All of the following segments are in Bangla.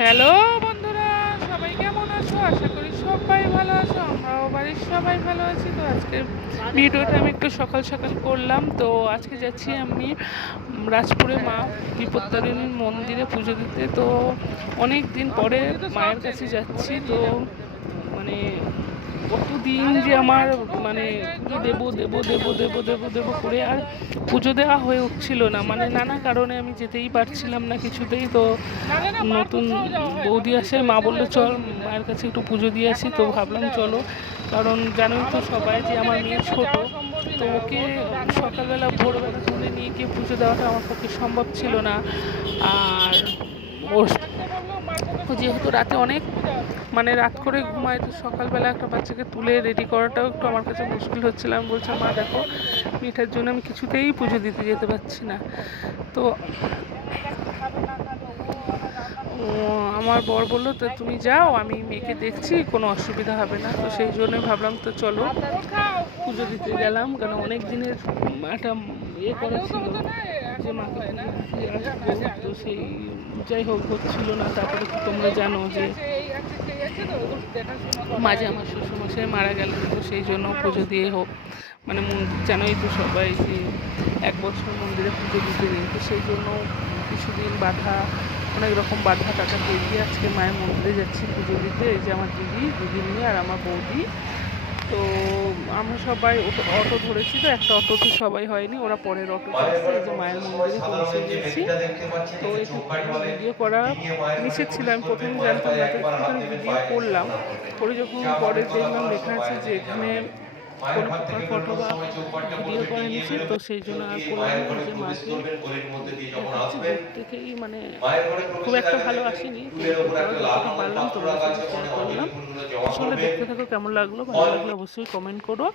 হ্যালো বন্ধুরা, সবাই কেমন আছো? আশা করি সবাই ভালো আছো, আমরাও বাড়ির সবাই ভালো আছি। তো আজকে ভিডিওটা আমি একটু সকাল সকাল করলাম। তো আজকে যাচ্ছি আমি রাজপুরে মা বিপত্তারিণীর মন্দিরে পুজো দিতে। তো অনেক দিন পরে মায়ের কাছে যাচ্ছি। তো মানে কতদিন যে আমার মানে পুজো দেবো দেবো দেবো দেবো দেবো দেবো করে আর পুজো দেওয়া হয়ে উঠছিল না। মানে নানা কারণে আমি যেতেই পারছিলাম না কিছুতেই। তো নতুন বৌদি আসে, মা বলল, চল, মায়ের কাছে একটু পুজো দিয়ে আসি। তো ভাবলাম, চলো। কারণ জানোই তো সবাই যে আমার মেয়ে ছোট, তো ওকে সকালবেলা, ভোরবেলা তুলে নিয়ে গিয়ে পুজো দেওয়াটা আমার পক্ষে সম্ভব ছিল না। আর ওর যেহেতু রাতে অনেক মানে রাত করে ঘুমায়, তো সকালবেলা একটা বাচ্চাকে তুলে রেডি করাটাও একটু আমার কাছে মুশকিল হচ্ছিল। আমি বলছিলাম, মা, দেখো মিঠার জন্য আমি কিছুতেই পুজো দিতে যেতে পারছি না। তো আমার বর বলল, তো তুমি যাও, আমি মেয়েকে দেখছি, কোনো অসুবিধা হবে না। তো সেই জন্য ভাবলাম, তো চলো, পুজো দিতে গেলাম। কারণ অনেক দিনের একটা ইয়ে করা ছিল যে মাকে তো সেই যাই হোক, হচ্ছিল না, তারপরে তো তোমরা জানো যে মাঝে আমার শ্বশুরমশাই মারা গেলেন তো সেই জন্য পুজো দিয়ে হোক। মানে মন্দির জানোই তো সবাই যে এক বছর মন্দিরে পুজো দিতে নেই, তো সেই জন্য কিছুদিন বাধা, অনেক রকম বাধা টাকা পেরিয়ে আজকে মায়ের মন্দিরে যাচ্ছি পুজো দিতে। এই যে আমার দিদি দিদি মেয়ে আর আমার বৌদি। তো আমরা সবাই অটো- ধরেছি তো, একটা অটোতে সবাই হয়নি, ওরা পরের অটো এই যে মায়ের মন্দিরে পৌঁছে গেছি তো এখানে ভিডিও করা নিষেধ ছিল, আমি প্রথমে জানতাম না, তো ভিডিও করলাম। করে যখন পরে দেখলাম লেখা আছে যে এখানে কোনো ফটো বা ভিডিও করা নিষেধ তো সেই জন্য আর করলাম না যে মাকে থেকেই মানে খুব একটা ভালো আসেনি পারলাম তোমার সাথে শেয়ার করলাম আসলে দেখতে থাকো কেমন লাগল ভালো লাগল অবশ্যই কমেন্ট করো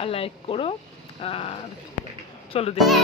আর লাইক করো আর চলো দেখি।